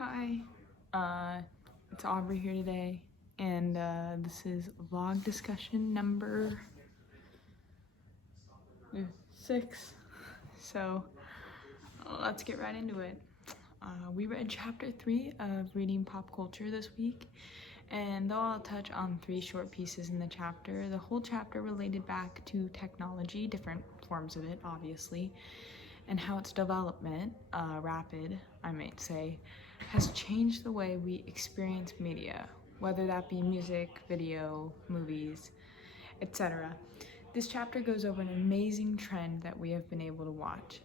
Hi, it's Aubrey here today, and this is vlog discussion number 6. So let's get right into it. We read chapter 3 of Reading Pop Culture this week, and though I'll touch on 3 short pieces in the chapter, the whole chapter related back to technology, different forms of it, obviously, and how its development, rapid, I might say, has changed the way we experience media, whether that be music, video, movies, etc. This chapter goes over an amazing trend that we have been able to watch,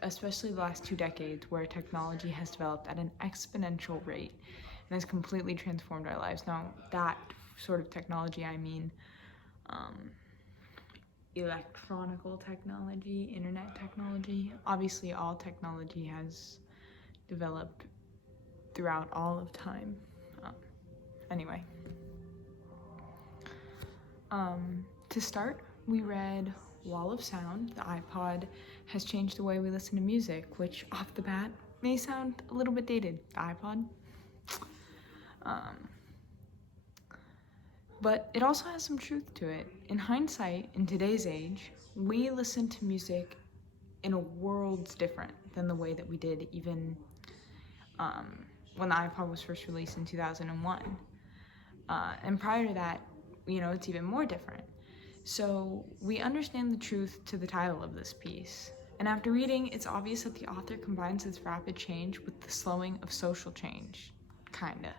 especially the last 2 decades, where technology has developed at an exponential rate and has completely transformed our lives. Now, that sort of technology, I mean electronical technology, internet technology. Obviously, all technology has developed throughout all of time. Anyway, to start, we read Wall of Sound. The iPod has changed the way we listen to music, which off the bat may sound a little bit dated, the iPod. But it also has some truth to it. In hindsight, in today's age, we listen to music in a worlds different than the way that we did even when the iPod was first released in 2001. And prior to that, it's even more different. So we understand the truth to the title of this piece. And after reading, it's obvious that the author combines this rapid change with the slowing of social change, kinda.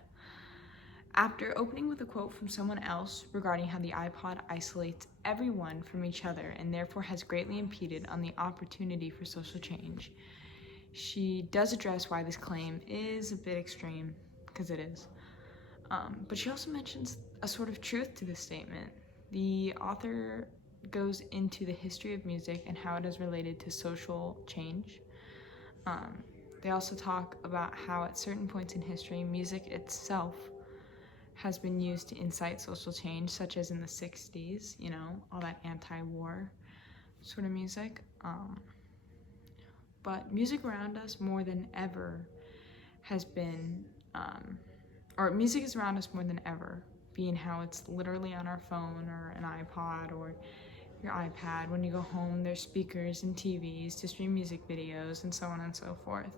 After opening with a quote from someone else regarding how the iPod isolates everyone from each other and therefore has greatly impeded on the opportunity for social change, she does address why this claim is a bit extreme, because it is. But she also mentions a sort of truth to this statement. The author goes into the history of music and how it is related to social change. They also talk about how at certain points in history, music itself has been used to incite social change, such as in the 60s, all that anti-war sort of music. But music around us more than ever has been, music is around us more than ever, being how it's literally on our phone or an iPod or your iPad. When you go home, there's speakers and TVs to stream music videos and so on and so forth.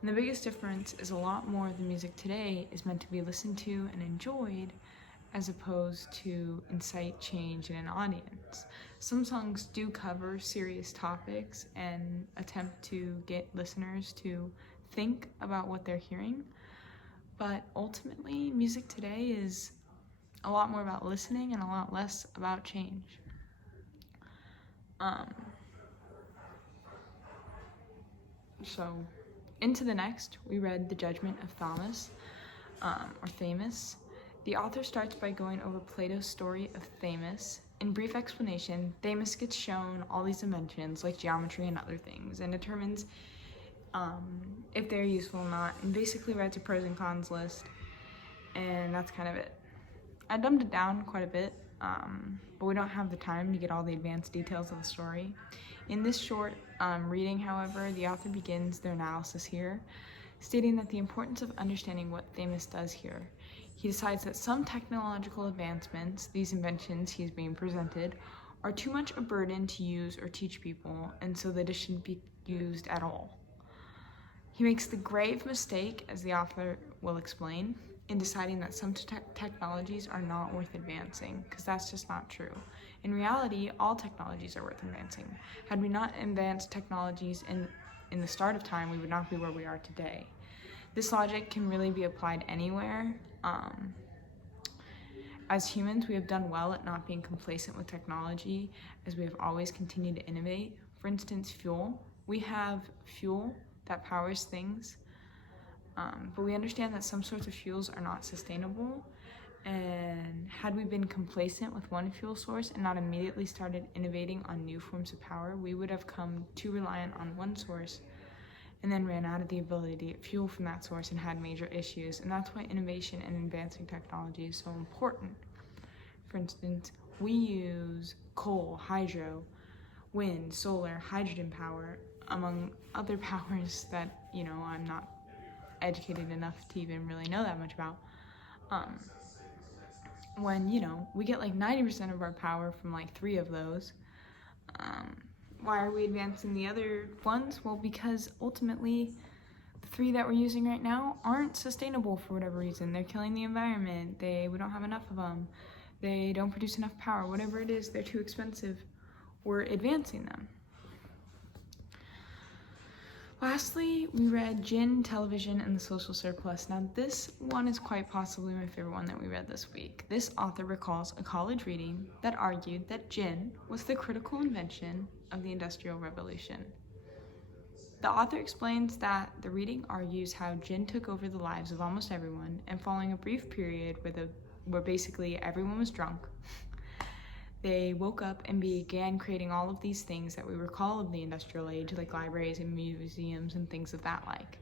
And the biggest difference is a lot more of the music today is meant to be listened to and enjoyed as opposed to incite change in an audience. Some songs do cover serious topics and attempt to get listeners to think about what they're hearing, but ultimately music today is a lot more about listening and a lot less about change. So into the next, we read The Judgment of Thamus, or Thamus. The author starts by going over Plato's story of Thamus. In brief explanation, Thamus gets shown all these inventions like geometry and other things and determines if they're useful or not, and basically writes a pros and cons list, and that's kind of it. I dumbed it down quite a bit, but we don't have the time to get all the advanced details of the story. In this short reading, however, the author begins their analysis here, stating that the importance of understanding what Thamus does here. He decides that some technological advancements, these inventions he's being presented, are too much a burden to use or teach people, and so that it shouldn't be used at all. He makes the grave mistake, as the author will explain, in deciding that some technologies are not worth advancing, because that's just not true. In reality, all technologies are worth advancing. Had we not advanced technologies in the start of time, we would not be where we are today. This logic can really be applied anywhere. As humans, we have done well at not being complacent with technology, as we have always continued to innovate. For instance, fuel. We have fuel that powers things, but we understand that some sorts of fuels are not sustainable, and had we been complacent with one fuel source and not immediately started innovating on new forms of power, we would have come too reliant on one source and then ran out of the ability to get fuel from that source and had major issues. And that's why innovation and advancing technology is so important. For instance, we use coal, hydro, wind, solar, hydrogen power, among other powers that, I'm not educated enough to even really know that much about. When, you know, we get like 90% of our power from like 3 of those. Why are we advancing the other ones? Well, because ultimately the 3 that we're using right now aren't sustainable for whatever reason. They're killing the environment. We don't have enough of them. They don't produce enough power. Whatever it is, they're too expensive. We're advancing them. Lastly, we read Gin, Television, and the Social Surplus. Now, this one is quite possibly my favorite one that we read this week. This author recalls a college reading that argued that gin was the critical invention of the Industrial Revolution. The author explains that the reading argues how gin took over the lives of almost everyone, and following a brief period where basically everyone was drunk, they woke up and began creating all of these things that we recall of the industrial age, like libraries and museums and things of that like.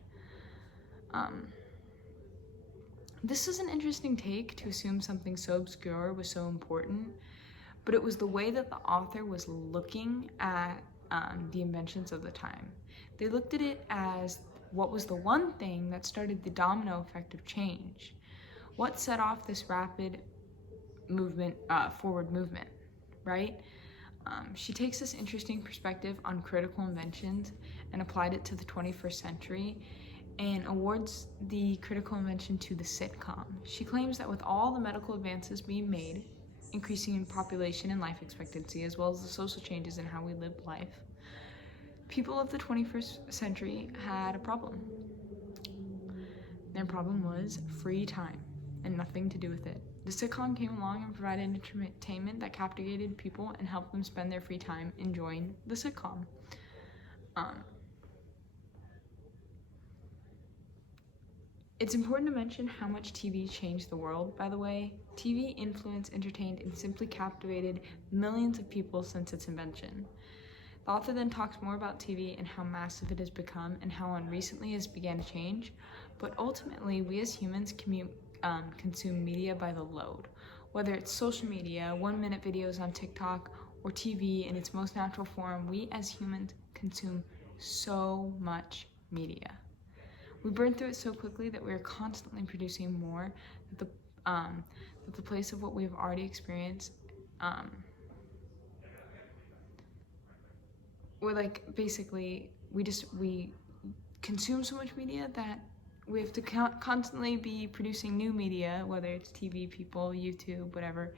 This is an interesting take to assume something so obscure was so important, but it was the way that the author was looking at the inventions of the time. They looked at it as what was the one thing that started the domino effect of change. What set off this rapid movement, forward movement? Right? She takes this interesting perspective on critical inventions and applied it to the 21st century and awards the critical invention to the sitcom. She claims that with all the medical advances being made, increasing in population and life expectancy, as well as the social changes in how we live life, people of the 21st century had a problem. Their problem was free time and nothing to do with it. The sitcom came along and provided entertainment that captivated people and helped them spend their free time enjoying the sitcom. It's important to mention how much TV changed the world, by the way. TV influenced, entertained, and simply captivated millions of people since its invention. The author then talks more about TV and how massive it has become and how recently it has began to change, but ultimately we as humans consume media by the load. Whether it's social media, 1-minute videos on TikTok, or TV in its most natural form, we as humans consume so much media. We burn through it so quickly that we are constantly producing more that the place of what we've already experienced, we're like, basically, we consume so much media that we have to constantly be producing new media, whether it's TV, people, YouTube, whatever,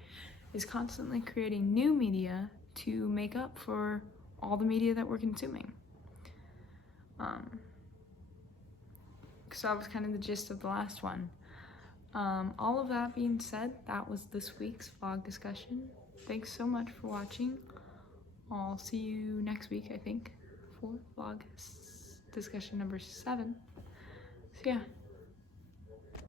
is constantly creating new media to make up for all the media that we're consuming. So that was kind of the gist of the last one. All of that being said, that was this week's vlog discussion. Thanks so much for watching. I'll see you next week, I think, for vlog discussion number 7. So yeah.